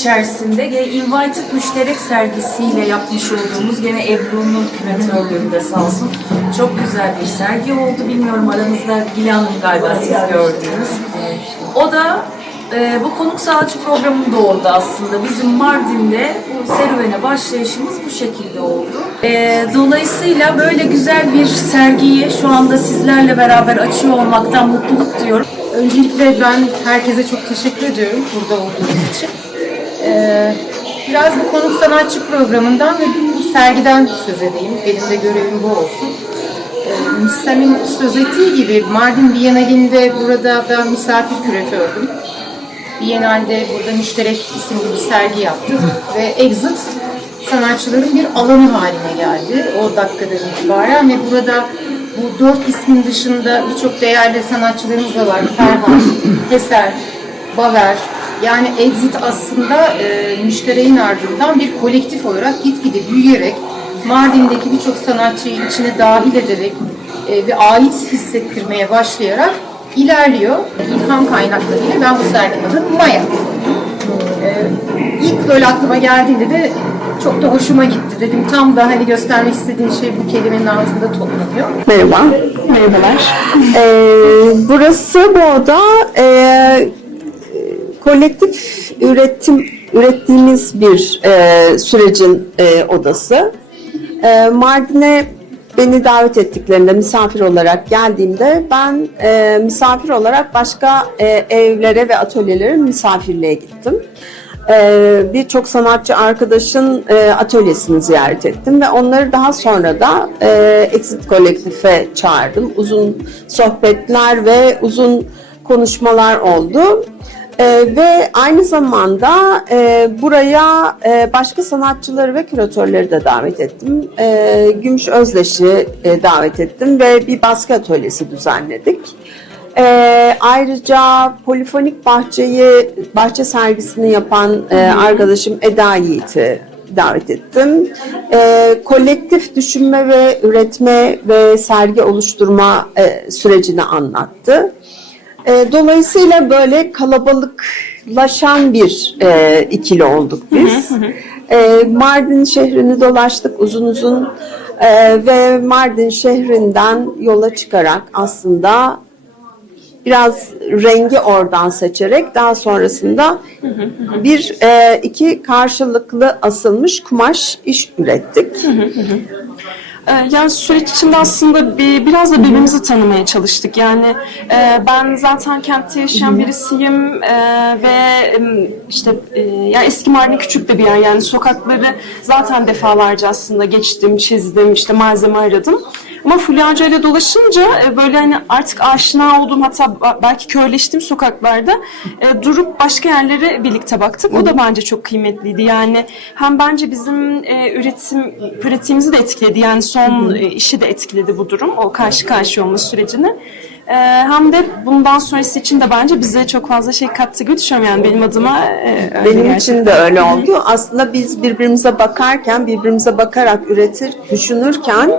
içerisinde Invited müşterek sergisiyle yapmış olduğumuz, gene Ebru'nun küratörlüğünde sağ olsun, çok güzel bir sergi oldu. Bilmiyorum, aranızda Gülhan Hanım galiba siz gördünüz. O da bu konuk sanatçı programı doğurdu aslında. Bizim Mardin'de bu serüvene başlayışımız bu şekilde oldu. Dolayısıyla böyle güzel bir sergiyi şu anda sizlerle beraber açıyor olmaktan mutluluk duyuyorum. Öncelikle ben herkese çok teşekkür ediyorum burada olduğunuz için. Biraz bu konuk sanatçı programından ve bu sergiden söz edeyim. Benim de görevim bu olsun. Sem'in söz ettiği gibi Mardin Bienalinde burada ben misafir küratördüm. Bienalde burada müşterek isimli bir sergi yaptık ve Exit sanatçıların bir alanı haline geldi o dakikadan itibaren ve burada bu 4 ismin dışında birçok değerli sanatçılarımız da var. Ferhan, Keser, Baver. Yani Exit aslında müştereğin ardından bir kolektif olarak gitgide büyüyerek Mardin'deki birçok sanatçıyı içine dahil ederek ve ait hissettirmeye başlayarak ilerliyor. İlham kaynaklarıyla ben bu serginin adı Maya. İlk böyle aklıma geldiğinde de çok da hoşuma gitti. Dedim tam da hani göstermek istediğim şey bu kelimenin altında toplanıyor. Merhaba. Merhabalar. Burası bu oda kolektif ürettiğimiz bir sürecin odası. Mardin'e beni davet ettiklerinde misafir olarak geldiğimde ben misafir olarak başka evlere ve atölyelere misafirliğe gittim. Birçok sanatçı arkadaşın atölyesini ziyaret ettim ve onları daha sonra da Exit Kolektif'e çağırdım. Uzun sohbetler ve uzun konuşmalar oldu. Ve aynı zamanda buraya başka sanatçıları ve küratörleri de davet ettim. Gümüş Özdeş'i davet ettim ve bir baskı atölyesi düzenledik. Ayrıca Polifonik bahçe sergisini yapan arkadaşım Eda Yiğit'i davet ettim. Kolektif düşünme ve üretme ve sergi oluşturma sürecini anlattı. Dolayısıyla böyle kalabalıklaşan bir ikili olduk biz. Mardin şehrini dolaştık uzun uzun ve Mardin şehrinden yola çıkarak aslında biraz rengi oradan seçerek daha sonrasında iki karşılıklı asılmış kumaş iş ürettik. Yani süreç içinde aslında biraz da birbirimizi tanımaya çalıştık. Yani ben zaten kentte yaşayan birisiyim ve işte yani eski Mardin küçük de bir yer. Yani sokakları zaten defalarca aslında geçtim, çizdim, işte malzeme aradım. Ama Fulya Hoca ile dolaşınca böyle hani artık aşina olduğum, hatta belki körleştiğim sokaklarda durup başka yerlere birlikte baktık. O da bence çok kıymetliydi. Yani hem bence bizim üretim pratiğimizi de etkiledi. Yani son işi de etkiledi bu durum. O karşı karşıya olma sürecini. Hem de bundan sonrası için de bence bize çok fazla şey kattı gibi düşünüyorum. Yani benim adıma benim gerçekten için de öyle oldu. Aslında biz birbirimize bakarken, birbirimize bakarak düşünürken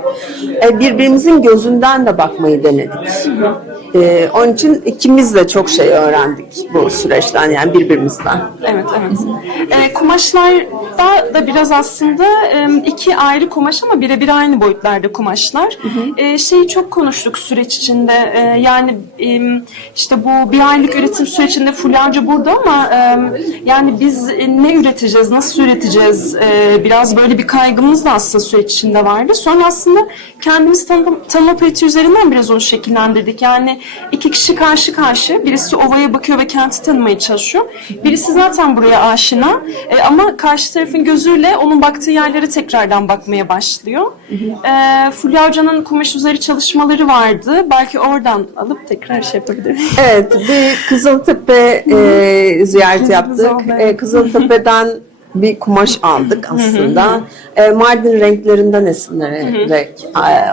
birbirimizin gözünden de bakmayı denedik. Onun için ikimiz de çok şey öğrendik bu süreçten, yani birbirimizden. Evet, evet. Kumaşlarda da biraz aslında iki ayrı kumaş ama birebir aynı boyutlarda kumaşlar. Şeyi çok konuştuk süreç içinde. Yani işte bu bir aylık üretim sürecinde Fulya Hoca burada ama yani biz ne üreteceğiz, nasıl üreteceğiz? Biraz böyle bir kaygımız da aslında süreç içinde vardı. Sonra aslında kendimiz tanıma pratiği üzerinden biraz onu şekillendirdik. Yani iki kişi karşı karşı, birisi ovaya bakıyor ve kenti tanımaya çalışıyor. Birisi zaten buraya aşina ama karşı tarafın gözüyle onun baktığı yerlere tekrardan bakmaya başlıyor. Fulya Hoca'nın kumaş üzeri çalışmaları vardı. Belki oradan alıp tekrar şey yapabilirim. Evet, bir Kızıltepe ziyareti yaptık. Kızıltepe'den bir kumaş aldık aslında. Mardin renklerinden esinlenerek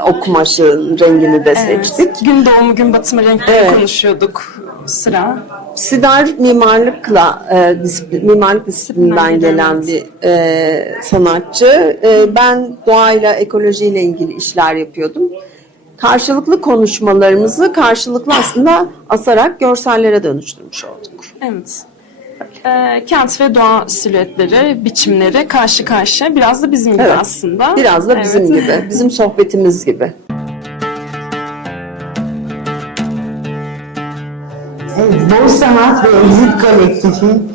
o kumaşın rengini de seçtik. Gün doğumu, gün batımı renkleri konuşuyorduk sıra. Sidar mimarlık disiplininden gelen bir sanatçı. Ben doğayla, ekolojiyle ilgili işler yapıyordum. Karşılıklı konuşmalarımızı karşılıklı aslında asarak görsellere dönüştürmüş olduk. Evet. Kent ve doğa silüetleri, biçimleri karşı karşıya. Biraz da bizim gibi Evet. aslında. Biraz da bizim Evet. gibi, bizim sohbetimiz gibi. Evet, Boş Sanat ve Exit Kolektif'in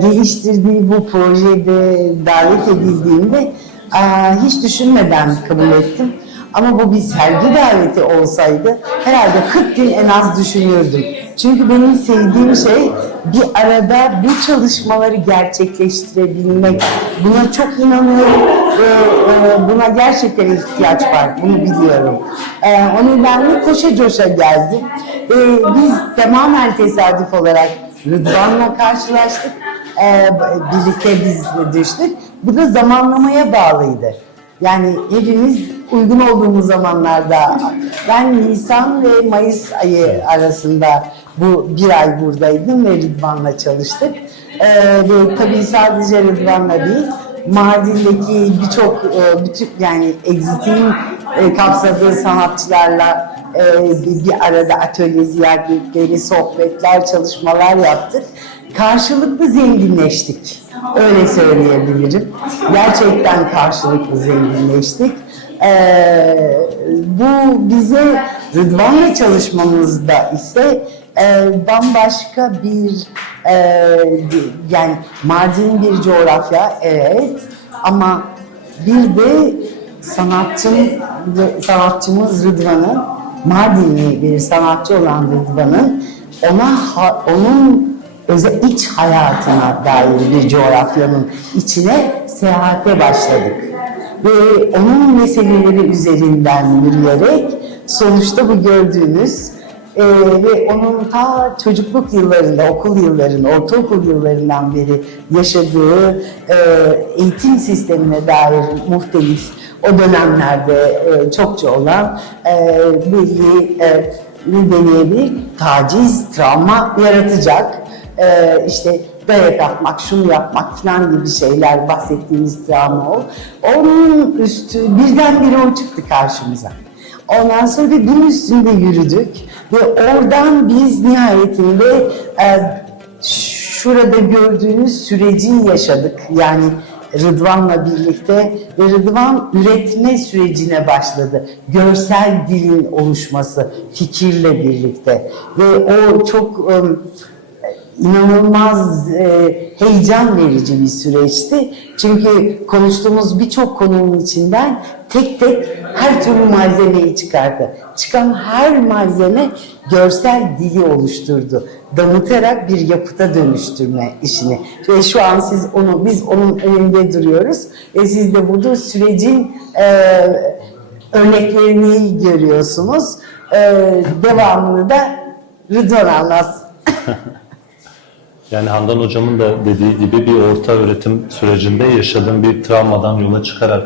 geliştirdiği bu projede davet edildiğimde hiç düşünmeden kabul ettim. Ama bu bir sergi daveti olsaydı herhalde 40 gün en az düşünürdüm. Çünkü benim sevdiğim şey bir arada bu çalışmaları gerçekleştirebilmek. Buna çok inanıyorum ve buna gerçekten ihtiyaç var. Bunu biliyorum. O nedenle koşa coşa geldim. Biz tamamen tesadüf olarak Rıdvan'la karşılaştık. Birlikte biz düştük. Bu da zamanlamaya bağlıydı. Yani hepimiz uygun olduğumuz zamanlarda, ben Nisan ve Mayıs ayı arasında bu bir ay buradaydım ve Rıdvan'la çalıştık. Ve tabii sadece Rıdvan'la değil, Mardin'deki birçok, bütün yani Exit'in kapsadığı sanatçılarla bir arada atölye ziyaretleri, sohbetler, çalışmalar yaptık. Karşılıklı zenginleştik. Öyle söyleyebilirim. Gerçekten karşılıklı zenginleştik. Bu bize Rıdvan'la çalışmamızda ise bambaşka bir yani Mardin bir coğrafya, evet, ama bir de sanatçımız Rıdvan'ın, Mardinli bir sanatçı olan Rıdvan'ın onun özel iç hayatına dair bir coğrafyanın içine seyahate başladık. Ve onun meseleleri üzerinden yürüyerek sonuçta bu gördüğünüz ve onun ta çocukluk yıllarında, okul yıllarında, ortaokul yıllarından beri yaşadığı eğitim sistemine dair muhtelif o dönemlerde çokça olan belli ne deneyebilir, taciz, travma yaratacak. İşte dayak atmak, şunu yapmak falan gibi şeyler bahsettiğimiz travma o. Onun üstü birdenbire o çıktı karşımıza. Ondan sonra da bunun üstünde yürüdük ve oradan biz nihayetinde şurada gördüğünüz süreci yaşadık. Yani Rıdvan'la birlikte ve Rıdvan üretme sürecine başladı. Görsel dilin oluşması fikirle birlikte ve o çok inanılmaz heyecan verici bir süreçti. Çünkü konuştuğumuz birçok konunun içinden tek tek her türlü malzemeyi çıkardı. Çıkan her malzeme görsel dili oluşturdu. Damıtarak bir yapıta dönüştürme işini. Ve şu an biz onun önünde duruyoruz. Ve siz de burada sürecin örneklerini görüyorsunuz. Devamını da Rıdvan anlatsın. Yani Handan Hocam'ın da dediği gibi bir orta öğretim sürecinde yaşadığım bir travmadan yola çıkarak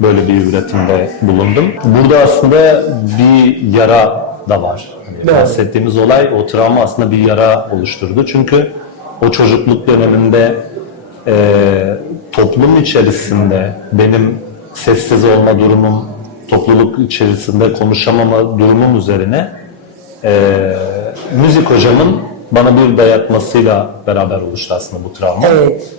böyle bir üretimde bulundum. Burada aslında bir yara da var. Yani bahsettiğimiz olay, o travma aslında bir yara oluşturdu. Çünkü o çocukluk döneminde toplum içerisinde benim sessiz olma durumum, topluluk içerisinde konuşamama durumum üzerine müzik hocamın bana bir dayatmasıyla beraber oluştu aslında bu travma. Evet.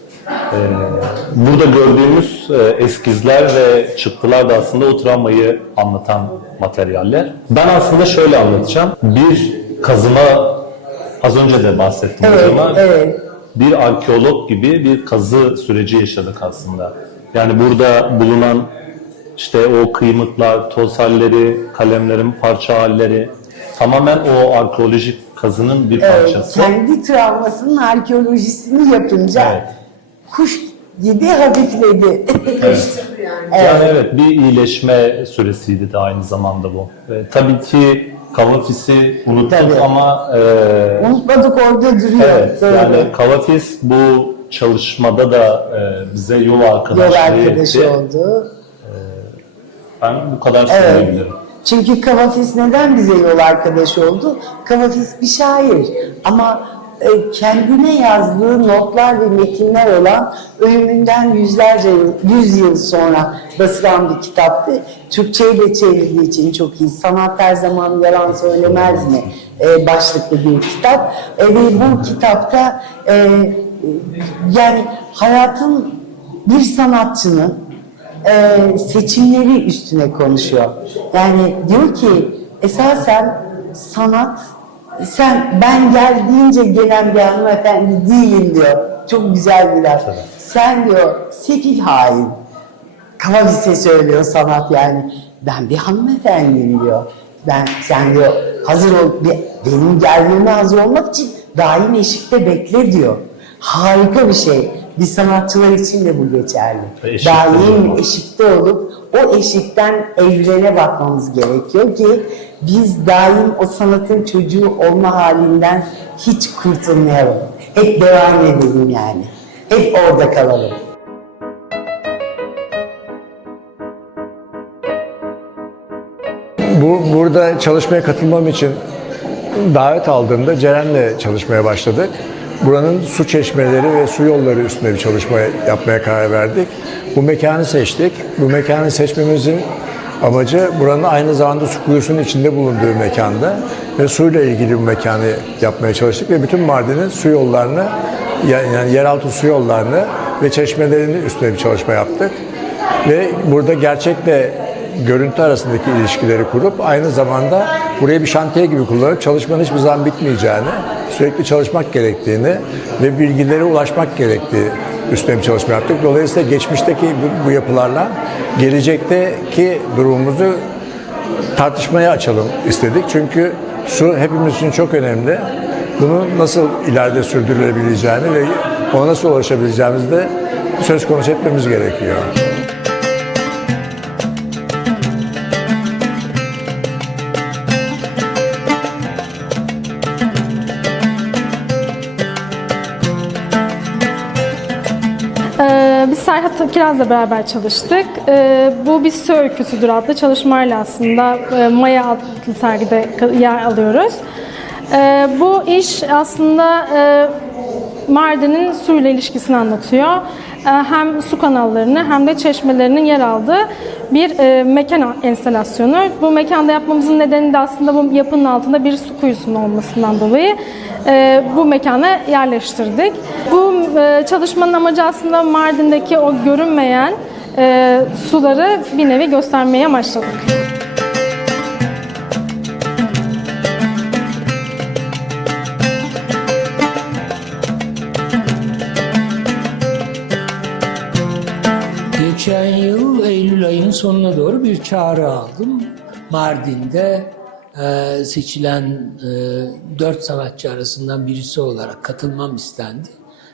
Burada gördüğümüz eskizler ve çıktılar da aslında o travmayı anlatan materyaller. Ben aslında şöyle anlatacağım. Bir kazıma, az önce de bahsettim hocama. Evet. Bir arkeolog gibi bir kazı süreci yaşadık aslında. Yani burada bulunan işte o kıymıklar, toz halleri, kalemlerin parça halleri tamamen o arkeolojik kazının bir parçası. Kendi travmasının arkeolojisini yapınca kuş gibi hafifledi. Yani evet, bir iyileşme süresiydi de aynı zamanda bu. Tabii ki Kavafis'i unuttuk ama unutmadık, orada duruyor. evet, yani Kavafis bu çalışmada da bize yol arkadaşı etti. oldu. Ben bu kadar söyleyebilirim. Çünkü Kavafis neden bize yol arkadaşı oldu? Kavafis bir şair ama kendine yazdığı notlar ve metinler olan ölümünden yüz yıl sonra basılan bir kitaptı. Türkçe'ye de çevrildiği için çok iyi. Sanat her zaman yalan söylemez mi? Başlıklı bir kitap. Ve bu kitapta yani hayatın bir sanatçının seçimleri üstüne konuşuyor. Yani diyor ki esasen sanat, ben geldiğince gelen bir hanımefendi değilim diyor. Çok güzel bir laf. Sen diyor sefil hain. Kaba bir ses söylüyor sanat yani. Ben bir hanımefendiyim diyor. Sen diyor hazır ol, benim geldiğime hazır olmak için daim eşikte bekle diyor. Harika bir şey. Biz sanatçılar için de bu geçerli. Daim eşikte olup o eşikten evrene bakmamız gerekiyor ki biz daim o sanatın çocuğu olma halinden hiç kurtulmayalım. Hep devam edelim yani. Hep orada kalalım. Burada çalışmaya katılmam için davet aldığımda Ceren'le çalışmaya başladık. Buranın su çeşmeleri ve su yolları üstünde bir çalışma yapmaya karar verdik. Bu mekanı seçtik. Bu mekanı seçmemizin amacı buranın aynı zamanda su kuyusunun içinde bulunduğu mekanda ve suyla ilgili bu mekanı yapmaya çalıştık ve bütün Mardin'in su yollarını, yani yeraltı su yollarını ve çeşmelerinin üstüne bir çalışma yaptık. Ve burada gerçekle görüntü arasındaki ilişkileri kurup aynı zamanda burayı bir şantiye gibi kullanıp çalışmanın hiçbir zaman bitmeyeceğini, sürekli çalışmak gerektiğini ve bilgilere ulaşmak gerektiği üstüne bir çalışma yaptık. Dolayısıyla geçmişteki bu yapılarla gelecekteki durumumuzu tartışmaya açalım istedik. Çünkü su hepimiz için çok önemli. Bunu nasıl ileride sürdürülebileceğini ve ona nasıl ulaşabileceğimizi de söz konusu etmemiz gerekiyor. Biz Serhat Kiraz'la beraber çalıştık. Bu bir su öyküsüdür adlı çalışmayla aslında Maya adlı sergide yer alıyoruz. Bu iş aslında Mardin'in suyla ilişkisini anlatıyor. Hem su kanallarını hem de çeşmelerinin yer aldığı bir mekan enstalasyonu. Bu mekanda yapmamızın nedeni de aslında bu yapının altında bir su kuyusunun olmasından dolayı bu mekana yerleştirdik. Bu çalışmanın amacı aslında Mardin'deki o görünmeyen suları bir nevi göstermeye amaçladık. Geçen yıl Eylül ayının sonuna doğru bir çağrı aldım. Mardin'de seçilen 4 sanatçı arasından birisi olarak katılmam istendi.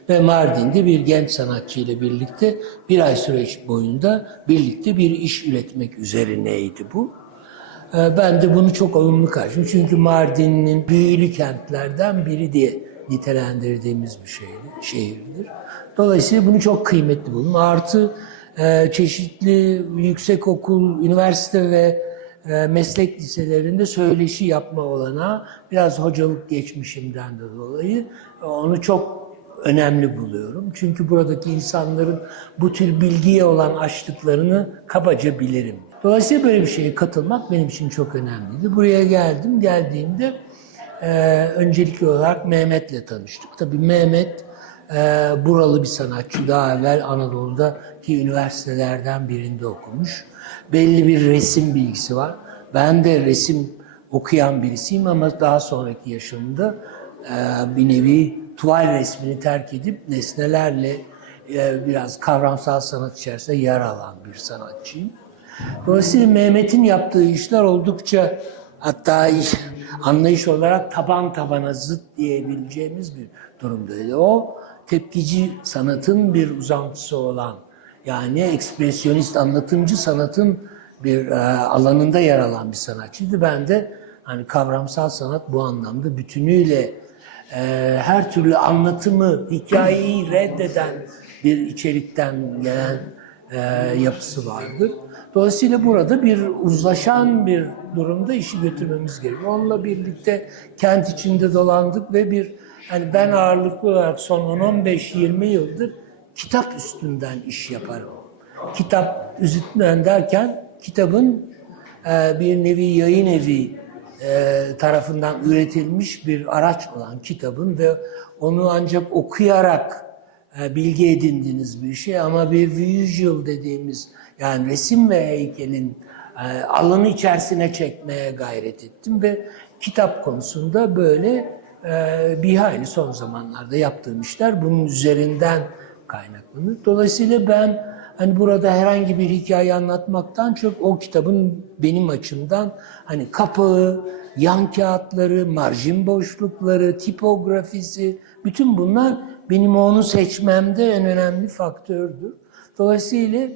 Ve Mardin'de bir genç sanatçı ile birlikte bir ay süreç boyunca birlikte bir iş üretmek üzerineydi bu. Ben de bunu çok olumlu karşıladım. Çünkü Mardin'in büyülü kentlerden biri diye nitelendirdiğimiz bir şehirdir. Dolayısıyla bunu çok kıymetli buldum. Artı çeşitli yüksekokul, üniversite ve meslek liselerinde söyleşi yapma olanağı, biraz hocalık geçmişimden de dolayı onu çok önemli buluyorum. Çünkü buradaki insanların bu tür bilgiye olan açlıklarını kabaca bilirim. Dolayısıyla böyle bir şeye katılmak benim için çok önemliydi. Buraya geldim. Geldiğimde öncelikli olarak Mehmet'le tanıştık. Tabii Mehmet buralı bir sanatçı. Daha evvel Anadolu'daki üniversitelerden birinde okumuş. Belli bir resim bilgisi var. Ben de resim okuyan birisiyim ama daha sonraki yaşımda bir nevi tuval resmini terk edip nesnelerle biraz kavramsal sanat içerisinde yer alan bir sanatçıyım. Dolayısıyla Mehmet'in yaptığı işler oldukça, hatta anlayış olarak taban tabana zıt diyebileceğimiz bir durumdaydı. O tepkici sanatın bir uzantısı olan, yani ekspresyonist anlatımcı sanatın bir alanında yer alan bir sanatçıydı. Ben de hani kavramsal sanat bu anlamda bütünüyle her türlü anlatımı, hikayeyi reddeden bir içerikten gelen yapısı vardır. Dolayısıyla burada bir uzlaşan bir durumda işi götürmemiz gerekiyor. Onunla birlikte kent içinde dolandık ve bir hani ben ağırlıklı olarak son 10-15-20 yıldır kitap üstünden iş yaparım. Kitap üstünden derken kitabın bir nevi yayın evi tarafından üretilmiş bir araç olan kitabın ve onu ancak okuyarak bilgi edindiğiniz bir şey, ama bir visual dediğimiz, yani resim ve heykelin alanı içerisine çekmeye gayret ettim ve kitap konusunda böyle bir hayli son zamanlarda yaptığım işler bunun üzerinden kaynaklanır. Dolayısıyla ben hani burada herhangi bir hikaye anlatmaktan çok o kitabın benim açımdan hani kapağı, yan kağıtları, marjin boşlukları, tipografisi, bütün bunlar benim onu seçmemde en önemli faktördür. Dolayısıyla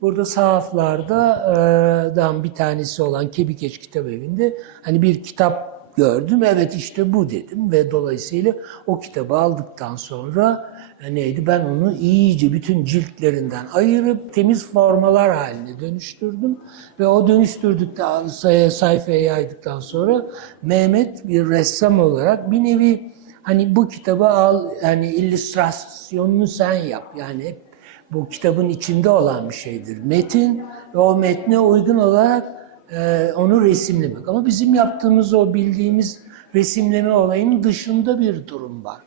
burada sahaflardan bir tanesi olan Kebikeç Kitabevi'nde hani bir kitap gördüm. Evet, işte bu dedim ve dolayısıyla o kitabı aldıktan sonra neydi? Ben onu iyice bütün ciltlerinden ayırıp temiz formalar haline dönüştürdüm ve o dönüştürdükten sayfaya yaydıktan sonra Mehmet bir ressam olarak bir nevi hani bu kitabı al, hani illüstrasyonunu sen yap, yani hep bu kitabın içinde olan bir şeydir metin ve o metne uygun olarak onu resimlemek. Ama bizim yaptığımız o bildiğimiz resimleme olayının dışında bir durum var.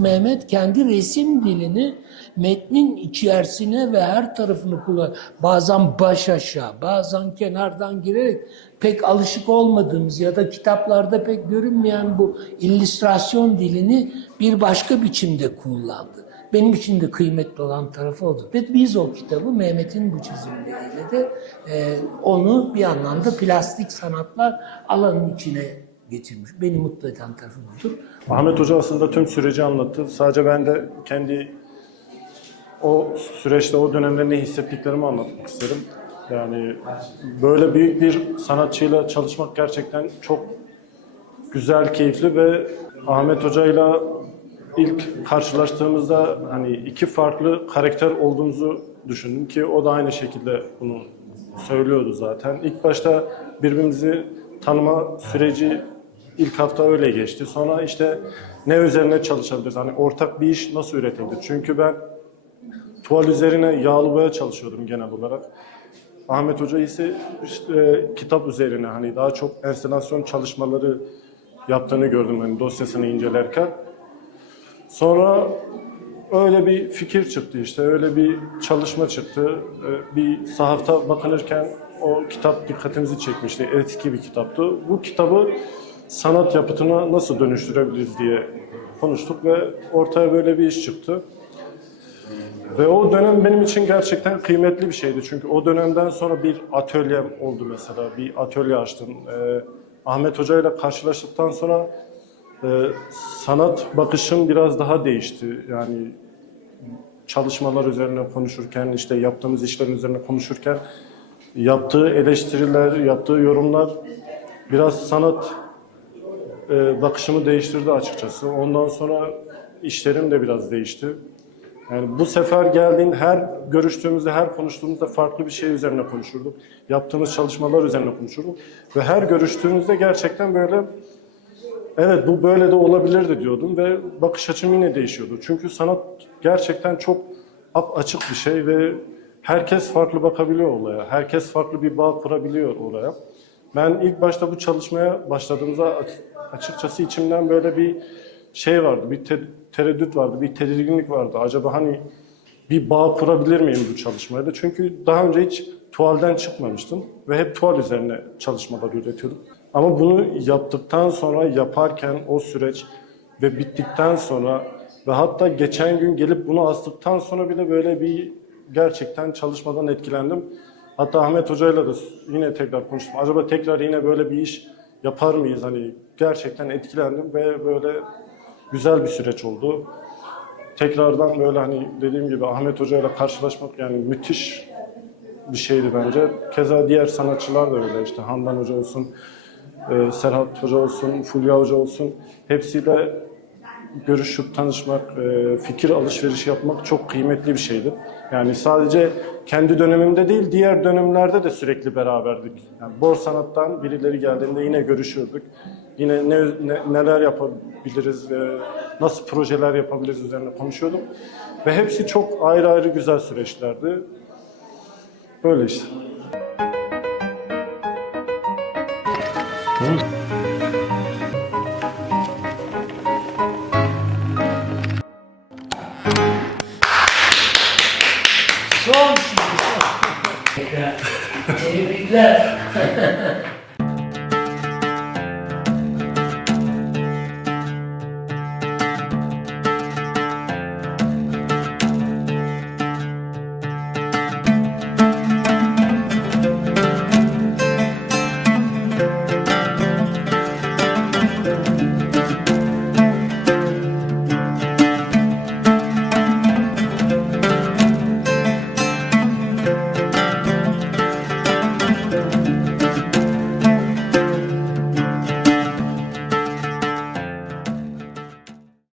Mehmet kendi resim dilini metnin içerisine ve her tarafını kullanıyor. Bazen baş aşağı, bazen kenardan girerek pek alışık olmadığımız ya da kitaplarda pek görünmeyen bu illüstrasyon dilini bir başka biçimde kullandı. Benim için de kıymetli olan tarafı odur. Ve biz o kitabı Mehmet'in bu çizimleriyle de onu bir anlamda plastik sanatlar alanının içine getirmiş. Beni mutlu eden tarafı budur. Ahmet Hoca aslında tüm süreci anlattı. Sadece ben de kendi o süreçte, o dönemde ne hissettiklerimi anlatmak isterim. Yani böyle büyük bir sanatçıyla çalışmak gerçekten çok güzel, keyifli ve Ahmet Hoca'yla ilk karşılaştığımızda hani iki farklı karakter olduğumuzu düşündüm ki o da aynı şekilde bunu söylüyordu zaten. İlk başta birbirimizi tanıma süreci ilk hafta öyle geçti. Sonra işte ne üzerine çalışabiliriz? Hani ortak bir iş nasıl üretebiliriz? Çünkü ben tuval üzerine yağlı boya çalışıyordum genel olarak. Ahmet Hoca ise işte kitap üzerine hani daha çok enstalasyon çalışmaları yaptığını gördüm hani dosyasını incelerken. Sonra öyle bir fikir çıktı işte, öyle bir çalışma çıktı. Bir sahafta bakınırken o kitap dikkatimizi çekmişti. Eski bir kitaptı. Bu kitabı sanat yapıtına nasıl dönüştürebiliriz diye konuştuk ve ortaya böyle bir iş çıktı. Ve o dönem benim için gerçekten kıymetli bir şeydi. Çünkü o dönemden sonra bir atölyem oldu mesela. Bir atölye açtım. Ahmet Hoca ile karşılaştıktan sonra sanat bakışım biraz daha değişti. Yani çalışmalar üzerine konuşurken, işte yaptığımız işlerin üzerine konuşurken yaptığı eleştiriler, yaptığı yorumlar biraz sanat bakışımı değiştirdi açıkçası. Ondan sonra işlerim de biraz değişti. Yani bu sefer geldiğinde her görüştüğümüzde, her konuştuğumuzda farklı bir şey üzerine konuşurduk. Yaptığımız çalışmalar üzerine konuşurduk. Ve her görüştüğümüzde gerçekten böyle, evet bu böyle de olabilirdi diyordum ve bakış açım yine değişiyordu. Çünkü sanat gerçekten çok açık bir şey ve herkes farklı bakabiliyor olaya. Herkes farklı bir bağ kurabiliyor olaya. Ben ilk başta bu çalışmaya başladığımda açıkçası içimden böyle bir şey vardı, bir tereddüt vardı, bir tedirginlik vardı. Acaba hani bir bağ kurabilir miyim bu çalışmayla? Çünkü daha önce hiç tuvalden çıkmamıştım ve hep tuval üzerine çalışmalar üretiyordum. Ama bunu yaptıktan sonra, yaparken o süreç ve bittikten sonra ve hatta geçen gün gelip bunu astıktan sonra bile böyle bir gerçekten çalışmadan etkilendim. Hatta Ahmet Hoca'yla da yine tekrar konuştum. Acaba tekrar yine böyle bir iş yapar mıyız? Hani gerçekten etkilendim ve böyle güzel bir süreç oldu. Tekrardan böyle hani dediğim gibi Ahmet Hoca'yla karşılaşmak yani müthiş bir şeydi bence. Keza diğer sanatçılar da öyle, işte Handan Hoca olsun, Serhat Hoca olsun, Fulya Hoca olsun, hepsiyle görüşüp tanışmak, fikir alışverişi yapmak çok kıymetli bir şeydi. Yani sadece kendi dönemimde değil, diğer dönemlerde de sürekli beraberdik. Yani Bor Sanat'tan birileri geldiğinde yine görüşürdük. yine neler yapabiliriz, nasıl projeler yapabiliriz üzerine konuşuyorduk. Ve hepsi çok ayrı ayrı güzel süreçlerdi. Böyle işte. Tebrikler.